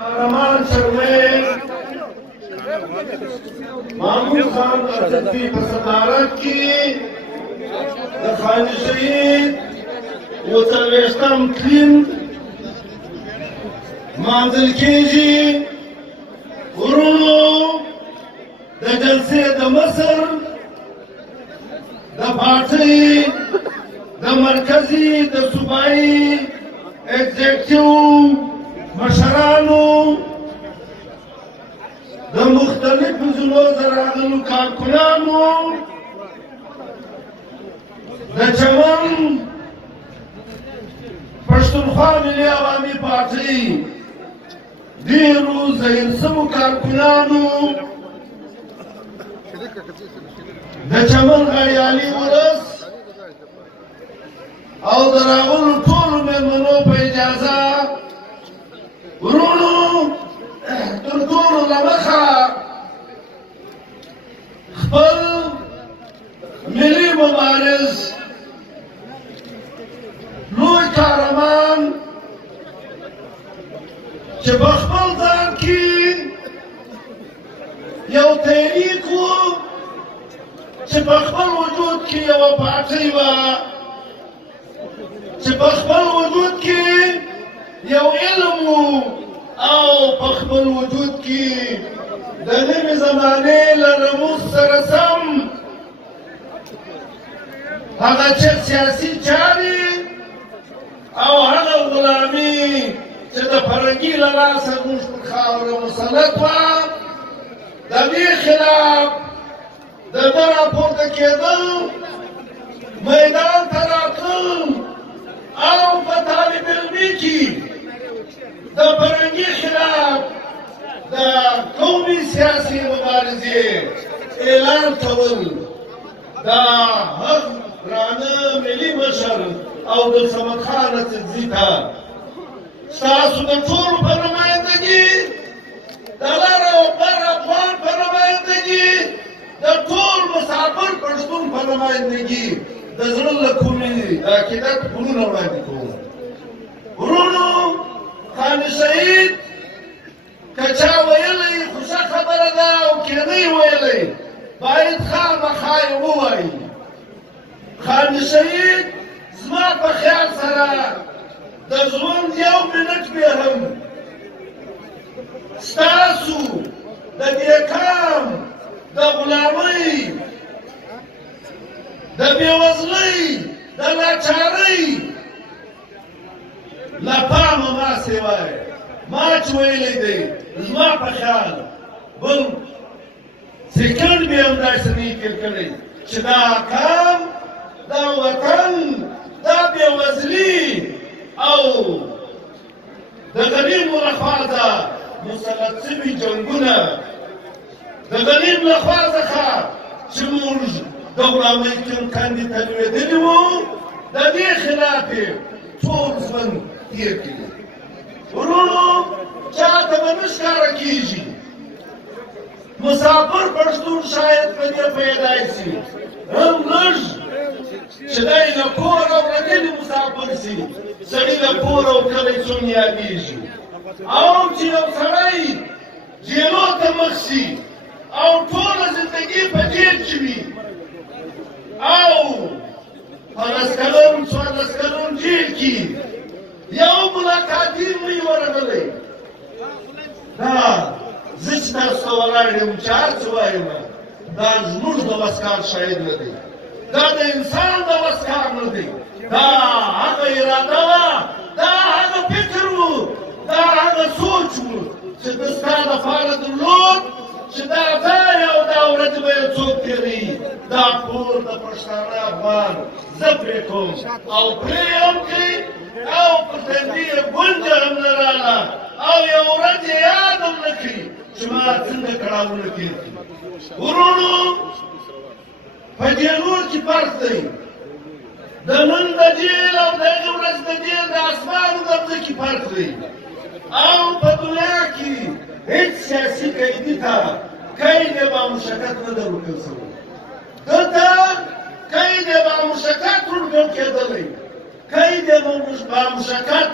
قهرمان سرور محمود خان عاطفي په صدارت کې د خان شهید وڅلوېښتم تلین لمانځل کېږي. ورونو د جلسې د مصر د پارټۍ د مرکزي د صوبایي اگزیکټیو مشرانو د مختلفو ضلعو څخه راغلو کارکونانو د چمن پښتونخوا ملي عوامي پارټۍ ډېرو ظاهر سوو کارکونانو د چمن غړیالي ولس او د راغلو ټولو مېلمنو په اجازه ورونو تر ټولو له مخه خپل ملي مبارز لوی قهرمان چې په خپل ځان کې یو تحریک و چې په خپل وجود کې یوه پارټۍ وه چې په خپل وجود کې یو علم و او په خپل وجود کې د نوې زمانې له رموز سره سم هغه سیاسي چارې او هغه غلامي چې د فرنګي له لاسه زموږ پر خاوره مسلط وه د دې خلاف د ده راپورته کېدل میدان ته راتلل او په طالب علمي کې د فرنګي خلاف د قومي سیاسي مبارزې اعلان کول دا هغه درانه ملي مشر او د صمد خان اڅکزي ته ستاسو د ټولو په نمایندګي د لر او بر افغان په نمایندګي د ټول مسافر پښتون په نمایندګي د زړه له کومې د عقیدت پلونه وړاندې کوم. ورونو خان شهید که چا ویلی خو ښه خبره ده او که نه یې ویلی باید خامخا یې ووایي. خان شهید زما په خیال سره د ژوند یو منټ بې هم ستاسو د دې کام د غلامۍ د بېوزلۍ د لاچارۍ له پامه ما سوای ما چې ویلی دی زما په خیال بل سیکنډ بیا هم داسې نه یې تېر کړی چې دا کام دا وطن دا بېوزلي او د غریبو لخوا ته مسلط شوي جنګونه د غریب لخوا څخه چې موږ د غلامۍ کندې ته لوېدلي وو د دې خلاف یې ټول ژوند تېر کړي. ورونو چاته به نه ښکاره کېږي مسافر پښتون شاید په دې پیدای شي هم لږ چې دی له کور او رګلي مسافر شي سړي له کور او کلی څوم یادېږي او چې یو سړی جیلو ته مخ شي او ټوله زندګي په جیل کې وي او په لس کلن څوارلس کلن جیل کې یو ملاقاتي نه وي ورغلی دا زه چې تاسو ته ولاړ یم چې هر څه وایم دا زموږ د وس کار شاید نه دی دا د انسان د وس کار نه دی دا هغه اراده وه دا هغه فکر و دا هغه سوچ و چې د ستا دپاره درلود چې دا ځای او دا ورځې به یې څوک تېروي دا کور د پښتانه افغان زه پرې کوم او پرې هم کړي او پر تندي یې ګونجه هم نه راله او یو ورځ یې یاد هم نه کړي چې ما څنګه کړاوونه تېر کړي. ورونو په دې نور کې فرق دی د نن د جیل او د هغې ورځ د جیل د اسمان او د ځمکې فرق دی او په دنیا کې هیڅ سیاسي قیدي ته قید بامشکت نه ده ورکړل شوی دلته قید بامشکت ورکړل کېدلی قید بامشکت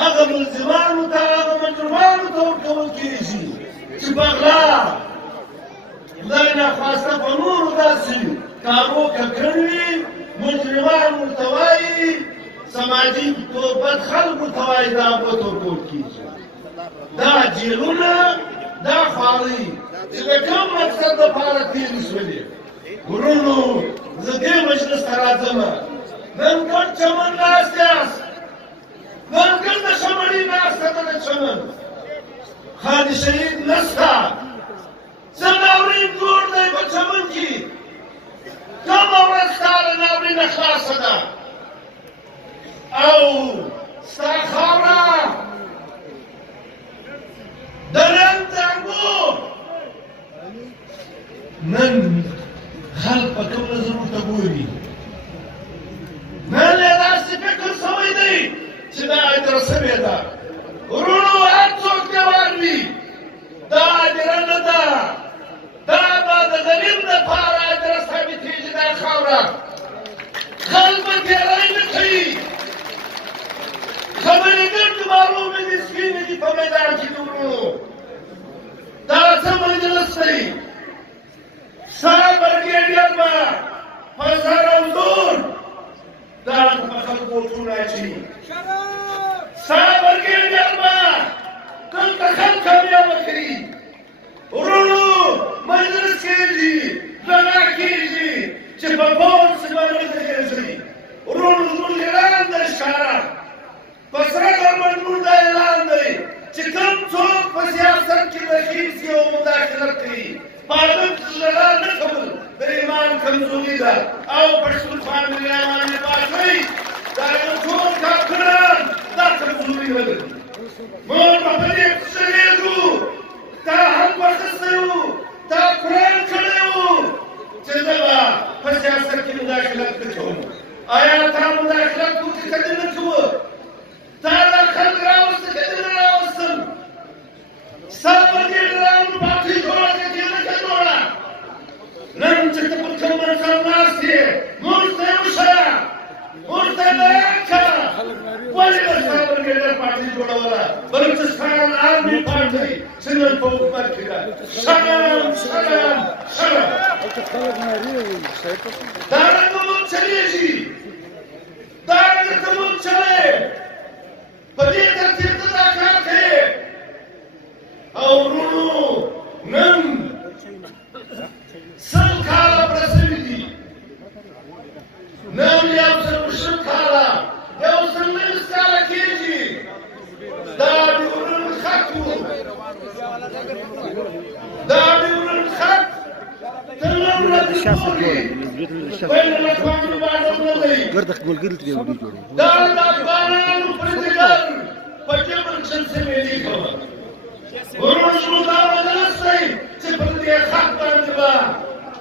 هغه ملزمانو ته هغه مجرمانو ته چې بغلا خدای ناخواسته په نورو داسې کارو ککړ وي مجرمان ورته وایي سماجي بد خلکو ته وایي دا بوت ورکول کېږي دا جیلونه دا خوارۍ چې د کوم مقصد دپاره تېرې شولې ورونو زه دې مجلس ته راځم نن ګډ چمن ناست یاست نن ګرده شمړي ناسته ده د چمن خالي شهید نسته څه ناورین جوړ دی په چمن کې کومه ورځ ستا له ناورینه خلاصه ده او ستا خاوره د نن زنګو نن خلک په کوم نظر ورته ګوري نن یې داسې فکر سوی دی چې دا اجره سوې ده ورونو هر څوک جوان وي دا اجره نه ده دا به د غریب دپاره اجره ثابتېږي دا خاوره خلک به تېری نه کوي خبرې ګرد معلومې دي سپینې دي په میدان کې د ورونو دا څه مجلس دی ستا برګېډیر به په سر او زور دا په خلکو بوټونه اچوي ستا برګېډیر به دلته خلک کامیابه کوي ورونو مجلس کېږي دعا کېږي چې په پوځ به ودرېږي ورونو زموږ اعلان دی ښکاره په سره ګرمن زموږ دا اعلان دی چې کوم څوک په سیاست کې دخیل شي او مداخلت کوي په ادب ژړا نه کول د ایمان کمزوري ده او پښتونخوا ملیان یې باچوي دا یو ټول کارکنان دا کمزوري ولري موږ به په دې خوشحالېږو تا حق واخیستی وو تا قرآن کړی وو چې زه به په سیاست کې مداخلت نه کوم آیا تا مداخلت وکړې که دې نه کوه تا دا خلک راوسته که دې نه راوستل ستا برګېډیرانو پارټۍ جوړه که دې نه که جوړه نن چې ته پر کوم مقام ناست یې موږ ته یې وښیه موږ ته یې بیان کړه ولې به ستا برګېډیر پارټۍ جوړوله بلوچستان آرمي پارټۍ چې نن په حکومت کې ده شرم شرم شرم دا رنګه ملک چلېږي دا رنګه ته ملک چلې په دې ترتیب ته دا کار کوې او ورونو نن سل کاله پوره سوي دي نن یو سل شل کاله یو سل نولس کاله کېږي دا ډیورنډ خط و دا ډیورنډ خط تر نن ورځې پورې بین الاقوامي بازارونه دی دا د افغانانو پر ځګر په جبر چل سوی دي ورونو زموږ دا مجلس دی چې پر دې خط باندې به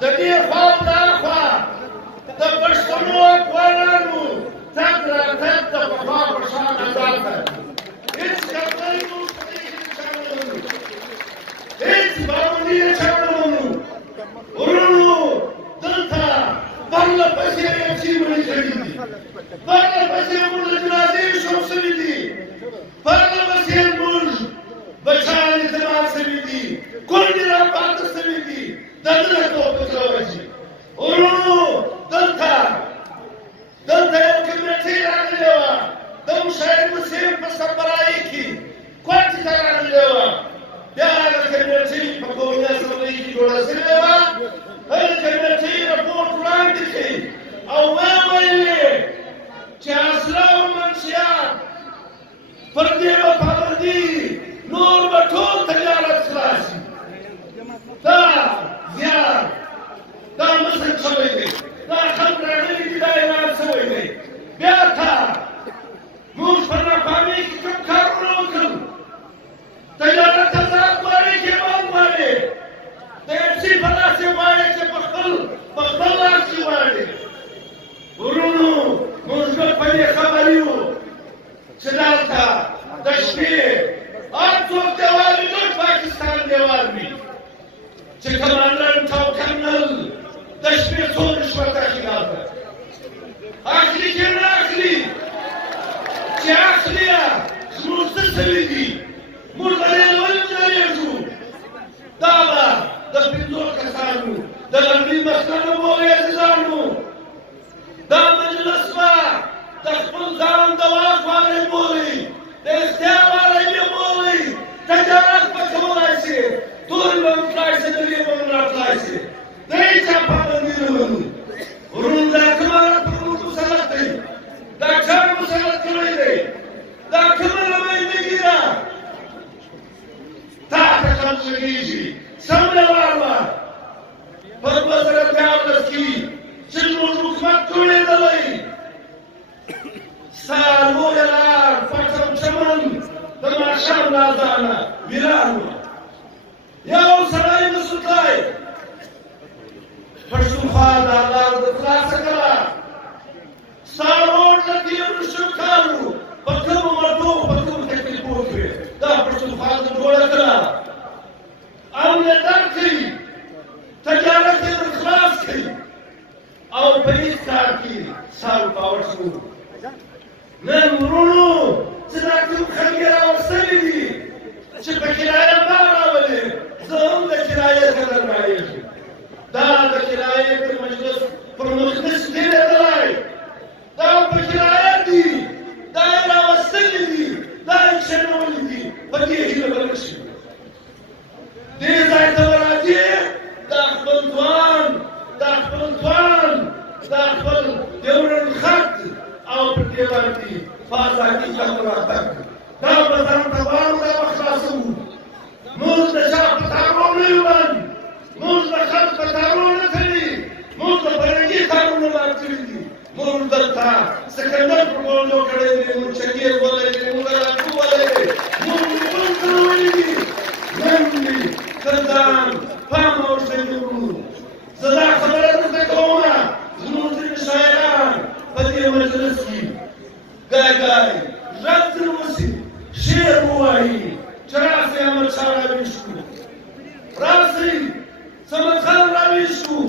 د دې خوا او دا خوا د پښتنو افغانانو تګ راتګ د پخوا په شان ازاد دی هېڅ خبرې موږ په دې کې چا نه منو هېڅ پابندي یې چا نه منو ورونو دلته پرله پسې یې مړي شوي دي پرله پسې موږ له جنازې شروع شوي دي پرله پسې موږ بچیان یې تمام شوي دي کونډې راپاته شوي دي د ده نه توپک راوځي ورونو دلته یو کمیټۍ راغلې وه د مشاهد مسیب په سربراهۍ کې کوټې ته راغلې وه بیا هغه کمیټۍ په قومي اسمبلۍ کې جوړه شوې وه هغه کمیټۍ رپورټ وړاندې کړي او ویې ویلې چې اسلحه او منشیات پر دې به پابندي نور به ټول تجارت خلاص شي دا زیار دا مسک شوی دی دا خلک راغلي دي دا اعلان شوی دی بیا تا موږ په ناکامۍ کې کوم کارونه وکړل تجارت ازاد غواړې که بند غواړې د اف سي په لاس یې غواړې محترمو عزیزانو دا مجلس با د خپل ځان د واک والی بولي د اختیار والی یې بولي تجارت به کولی شي تورې به هم تلای شي درې به هم راتلای شي د هېچا پابندي نه منو ورونو دا کومه پر موږ مسلط دی دا چا مسلط کړی دی دا کومه نمایندګي ده تا ته خلک لګېږي سمه واره په 2014 کې چې زموږ حکومت جوړېدلی ستا لویه لار پټم چمن د ماښام له اذانه ویران وه یو سړی نسو تلای پښتونخوا دا لار د خلاصه کړه ستا روډ له تېرو شل کالو په کومو مټو په کومو تکلیفو کې دا پښتونخوا د جوړه کړه امن یې درکړي تجارت یې در خلاص کړي او په هېڅ کار کې ستا رکاوټ شو نن ورونو چې دا کوم خلک یې راوستلي دي چې په کرایه ما راولې زه هم د کرایې قدر مایېږم دا د کرایې تر مجلس پر مخ نشي تېرېدلی دا په کرایه دي دا یې راوستلي دي دا یې کښېنولي دي په دې هیله به نه شي دې ځای ته به راځي دا خپل ځوان دا خپل ځوان دا خپل ډیورنډ خط او په دې باندې فازاکي خط راتګ دا به ځان ته غواړو دا به خلاصوو موږ د چا په تارو نه یو باندې موږ د خلک په تارو نه کوي موږ د فرهنګي کارونه مات کړي دي موږ دلته سکندر پر ګونډو کړی دی موږ چکیر ولی دی موږ راټو ولی دی موږ ورته ویلي دي نن دي ځان پام ورته وکړو زه دا خبره درته کومه زموږ ځینې شاعران په دې مجلس کې ګای غږ ترې وشي شعر ووایي چې راسئ احمدشاه راویښ کړو راسئ صمد خان راویښ کړو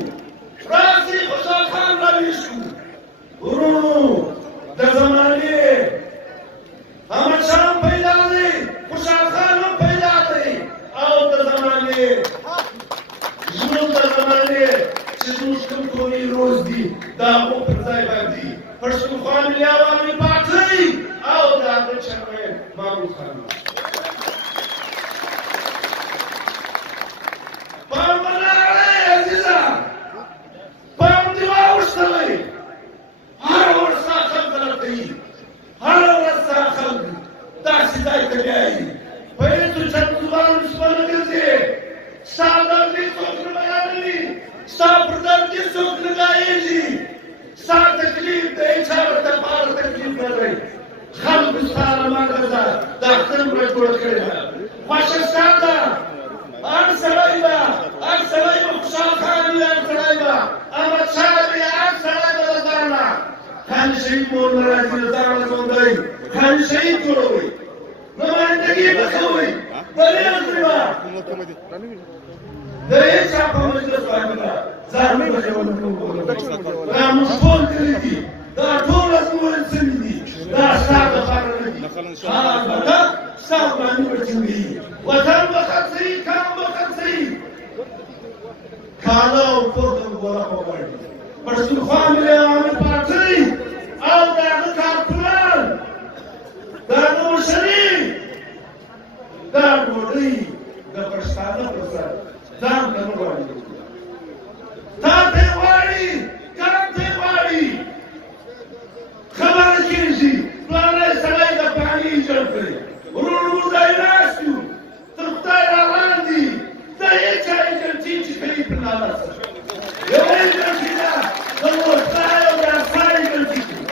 راسئ خوشحال خان راویښ کړو ورونو د زمانې احمدشاه هم پیدا دی خوشحال خان هم پیدا دی او د زمانې زموږ د زمانې چې زموږ کوم قومي روز دي دا هغو پر ځای باندې پښتونخوا ملي عوامي پارټۍ او د هغه چیرمن محمود خان پام به راغلی عزیزه پام دې واوښتلی هره ورځ ستا خلک غلط کوي هره ورځ ستا خلک داسې ځای ته بیایي په هېڅو چرګزبانو نسبه نه ګرځې ستا درد دې څوک نه بیانوي ستا پر درد دې څوک نه ځایېږي ستا تکلیف د هېچا دپاره تکلیف نه دی خلکو ستا له ماته ده د اختر مړه جوړه کړې ده خوښه ستا ده هر سړی به خوشحال خان وي هر سړی به احمدشاه وي هر سړی به د ځانه خاني شهید مور نه راځي د ځانه ژوندی خاني شهید جوړوئ نمایندګي به کوئ دلیل ترې به د هېچا په مجلس باندې به ځان نه بخیول نه کوو دا موږ ټول کړي دي دا ټول ازمویل شوي دي دا ستا دپاره نه دي البته ستا باندې به جوړېږي وطن به خرڅوي کام به خرڅوي کاله او کور ته به ګوره په غواړي پښتونخوا ملي عوامي پارټۍ او د هغه کارکونان د هغه مشري دا ډوډۍ د پښتانه پر سر ځان ته نه غواړي تا ته یې غواړي کام ته یې غواړي خبره کېږي پلانی سړی د پاني جوړ کړي ورونو موږ ځای ناست یو تر خدای راوړاندې د هېچا ایجنټي چې کوي پر نامه سره یوه ایجنټي ده د مور خدای او د اصحاب ایجنټي کوي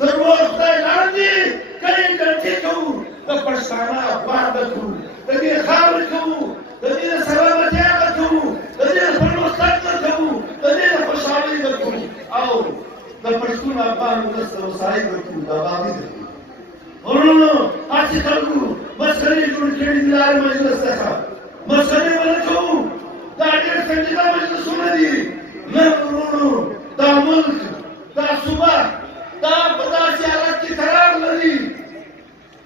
تر مور خدای لاندې که ایجنټي کوو د پښتانه واده کوو د دې خاورې کوو د دې د سلامتیا به کوو د دې د پرمختګ به کوو د دې د خوشحالۍ به کوو او د پښتون افغان ولس د هوساینې به کوو د ابادۍ به کوو ورونو هسې خلکو مسخرې جوړې کړي دي له هر مجلس څخه مسخرې به نه کوو دا ډېر سنجیده مجلسونه دي نن ورونو دا ملک دا صوبه دا په داسې حالت کې قرار لري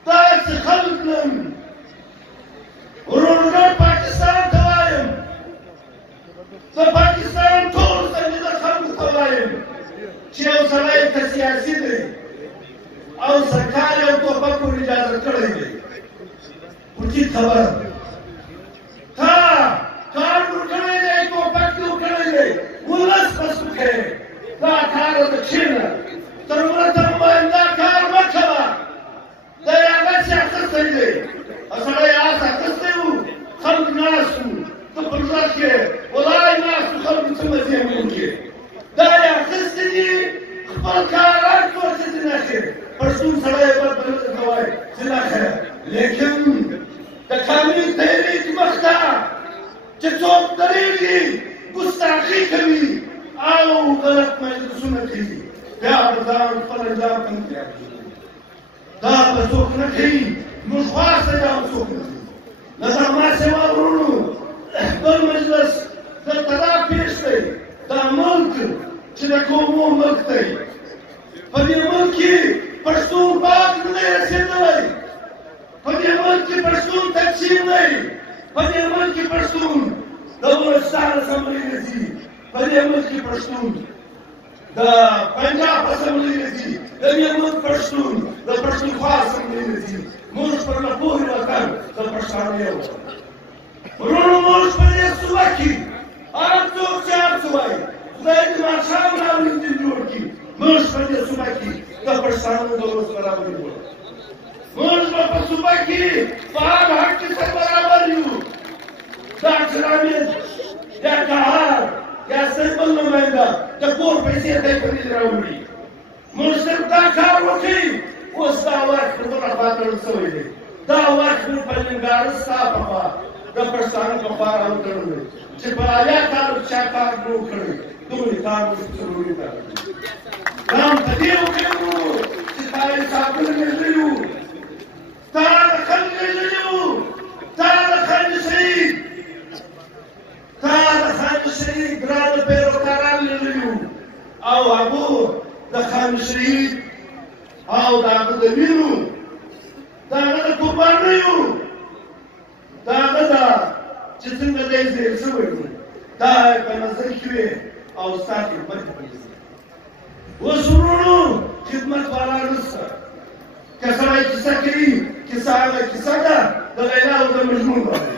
داسې خلک نن ورونو ګډ پاکستان ته وایم د پاکستان ټول پټي خبر تا کار ورکړی دی ټوپک دې ورکړی دی ولس بس وکړې دا کار د کښېنه تر مړه ته مو وایم دا کار مه کوه دا یې هغه چې اخیستی دی سړی آس اخیستی و خلک ناست وو ته پر غږ کې ولاړ ناست وو خلکو څه مزې مې وکړې دا یې اخیستی دي خپل کار هر څوک چې ځینه خیر پښتون سړی یې بد بلد ته وایي ځینه خیر لیکن د قانون تحریک مخته چې څوک درېږي ګستاخي کوي او غلط مجلسونه کوي بیا به ځان خپل انجام ته نه تیار کوي دا به څوک نه کوي موږ خواسته دا به څوک نه کوي له زما سوا ورونو بل مجلس دلته دا پېښ دی دا ملک چې د قومو ملک دی په دې ملک کې پښتون باغ نه دی رسېدلی په دې ملک کې پښتون تقسیم دی په دې ملک کې پښتون د بلوچستان اسمبلۍ نه ځي په دې ملک کې پښتون د پنجاب اسمبلۍ نه ځي د دې ملک پښتون د پښتونخوا اسمبلۍ نه ځي موږ پر نپوهې وطن د پښتانه یو ورونو موږ په دې صوبه کې هر څوک چې هر څه وایي خدای دې ماښام راوړي دین جوړ کړي موږ په دې صوبه کې د پښتانه د ورځ برابري وکړو موږ به په صوبه کې په هر حق کې سره برابر یو دا چرامید یا کهار یا سربل نماینده د کور پیسې ته یې په دې راوړي موږ صرف دا کار وکړي اوس دا وخت په دغه خوا تړل شوی دی دا وخت په ننګرهار ستا په خوا د پښتانه په خوا راوتړل دی چې په اویا کالو چا کار نه و کړی دومره کار موږ ضروري کار دا هم په دې وکړو چې تا یې صابون مېږلی وو تا د خلک مېږلی وو تا د خلک شهید تا د خان شهید ګرانو پیروکاران لرلي وو او هغو د خان شهید او د هغه د وینو د هغه د قربانیو د هغه د چې څنګه دی زیر شوی و دا یې په نظر کې وې او ستا خدمت یې په نظر اوس ورونو خدمت والا نشته که سړی کیسه کوي کیسه هغه کیسه ده د لیلا او د مجنون باندې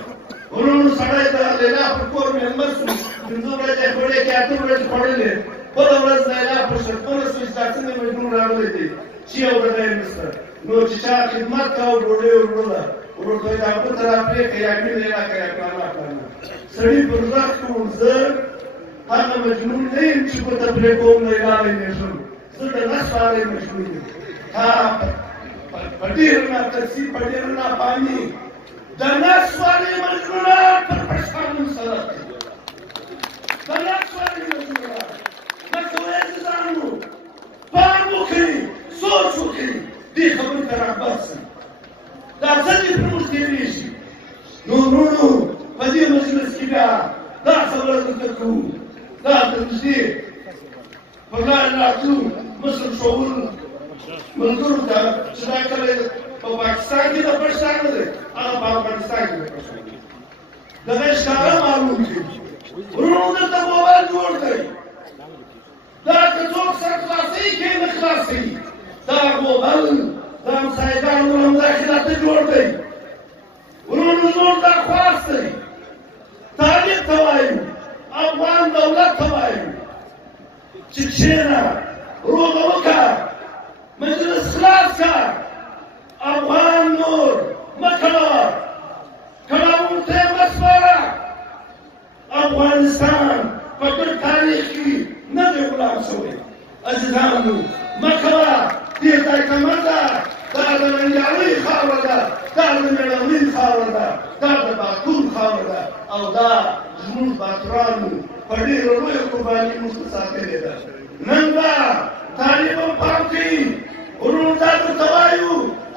ورونو سړی د لیلا پر کور مېلمه شو پنځه ورځې خوړې کې اته ورځې خوړلې بله ورځ لیلا په شکونه شوه چې دا څنګه مجنون راغلی دی چې یو ډډه یې نشته نو چې چا خدمت کوه ډوډۍ یې وروړله ورته وایي دا بل طرف پرېږده یا مې لیلا که یا پلانه پلانه سړي پر غږ کړو زه هغه مجنون نه یم چې ګوته پرې کوم لیلا دی مېږم زه د نس والی مجنون یم تا په ډېر ناترسي په ډېر ناپامي د نس والی مجنونان پر پښتانه مسلط دي د نس والی مجنونان مکه وایي عزیزانو پام وکړئ سوچ وکړئ دې خبرې ته رغبت شئ دا څنګه پر موږ تېرېږي نو وروڼو په دې مجلس کې بیا دا خبره درته کوو دا تر نږدې پر لارې راتلو مصر شعور ملګرو ته چې دا کله په پاکستان کې د پښتانه نه دی هغه په افغانستان کې د پښتانه دی دغه ښکاره معلوم کړي وروڼو دلته موبایل جوړ کړئ دا که څوک سر خلاصوي کې نه خلاصوي دا موبایل دا همسایګانو همدا خلاصه جوړ کړئ وروڼو زموږ دا خواست دی تاریخ ته وایو افغان دولت ته وایو چې کښېنه روغه وکړه مجلس خلاص کړه افغان نور مه کوه کړاوونو ته یې مه سپاره افغانستان په ټول تاریخ کې نه دی غلام شوی عزیزانو مه کوه دې ځای ته مه ځه دا د ننګیالۍ خاوره ده دا د مېړنۍ خاوره ده دا د باتور خاوره ده او دا زموږ باتورانو په ډېرو لویو قرباني موږ ته ساتلې ده نن به طالب هم پام کوي ورونو دا درته وایو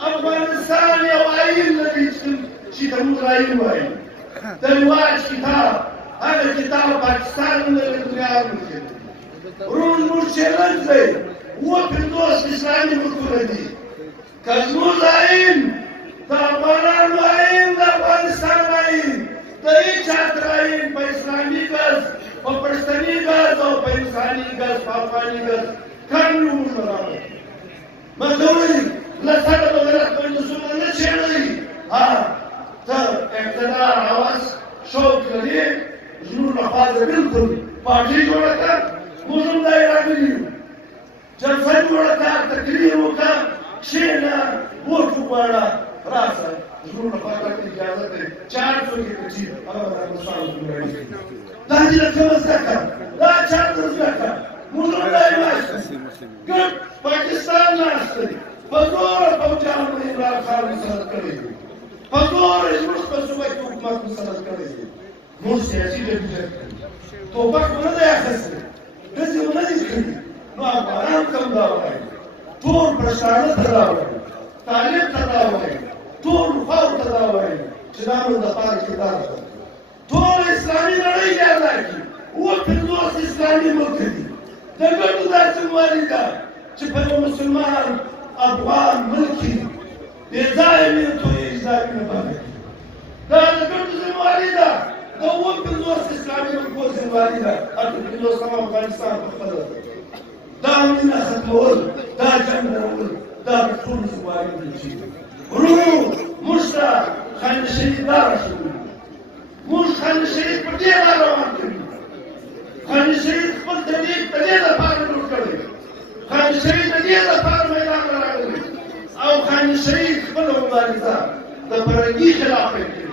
افغانستان یو آیین لري چې ته موږ آیین وایو د رواج کتاب هغه کتاب پاکستان نه لري دنیا هم نه لري ورونو زموږ چیلنج دی اووه پنځوس اسلامي ملکونه دي که زموږ آیین د افغانانو آیین د افغانستان آیین د هېچ چاته آیین په اسلامي ګز په پښتني ګز او په انساني ګز په افغاني ګز کم یو موږ برابر مه کوئ له سره به غلط مجلسونه نه چېړئ اقتدار حوس شوق لري زموږ لخوا د بلکل پارټي جوړه کړه موږ هم دا یې راغلي یو جلسه جوړه کړه تقریر وکړه کښېنه ووټ وغواړه راسه زموږ لخوا تاته اجازه دی چې هر څوک یې کړي هغه به افغانستان جوړوي دا دې له کومه زده کړه دا چا ته زده کړه موږ هم دا یې وایو ګډ پاکستان ناست دی په زوره پوځیانو عمران خان مسلط کړی دی په زوره یې زموږ په صوبه کې حکومت مسلط کړی دی موږ سیاسي جدوجہد کوي ټوپک مو نه دی اخیستی ډزې مو نه دي کړي نو افغانان ته هم دا وایي ټول پښتانه ته دا وایي طالب ته دا وایي ټول خواو ته دا وایي چې دا موږ دپاره کردار ده ټول اسلامي نړۍ یاده کړي اووه پنځوس اسلامي ملک دي د ګټو داسې مواري ده چې په یو مسلمان افغان ملک کې بې ځایه وینه تویېږي دا وینه بنده کړي دا د ګټو ذمواري ده د اووه پنځوس اسلامي ملکو ذمواري ده اته پنځوسم افغانستان په خپله ده دا مینه ختمول دا جنګ درول دا د ټولو ذمواري ده چې ورونو موږ ته خالد شهید لاره ښووي موږ خالد شهید په دې لاره روان کوي خالد شهید خپل طبیعت د دې لپاره جوړ کړی خالد شهید د دې لپاره میدان ته راغلی او خالد شهید خپله مبارزه د فرهنګي خلاف یې کړې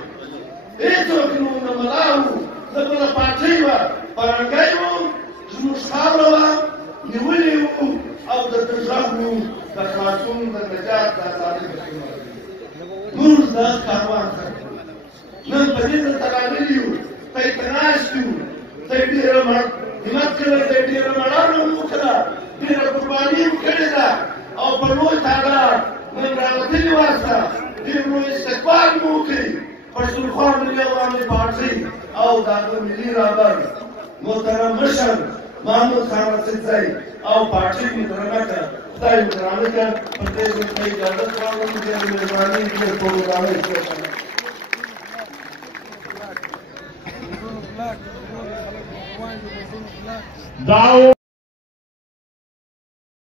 هېڅوک نو نه ملا وو نه بله پاټۍ وه فرهنګی وو زموږ خاوره وه نیولې وو او د غږ وو د خلاصون د نجات د ازادۍ د خدمت موږ دا کاروان ته نن په دې دلته راغلي یو ته یې ناست یو ته یې ډېره همت کړی ته یې ډېره مړانه هم وکړه ډېره قرباني هم کړې ده او په لوی تعداد نن راوتلي واسته ډېر لوی استقبال مو وکړي پښتونخوا ملي عوامي پارټۍ او د هغه ملي رهبر محترم مشر محمود خان رسیدزی او پارټۍ محترمه کړه خدای محترمه کړه پر دې ځکه اجازه غواړم چې مهرباني وکړئ په ودانۍ کې داو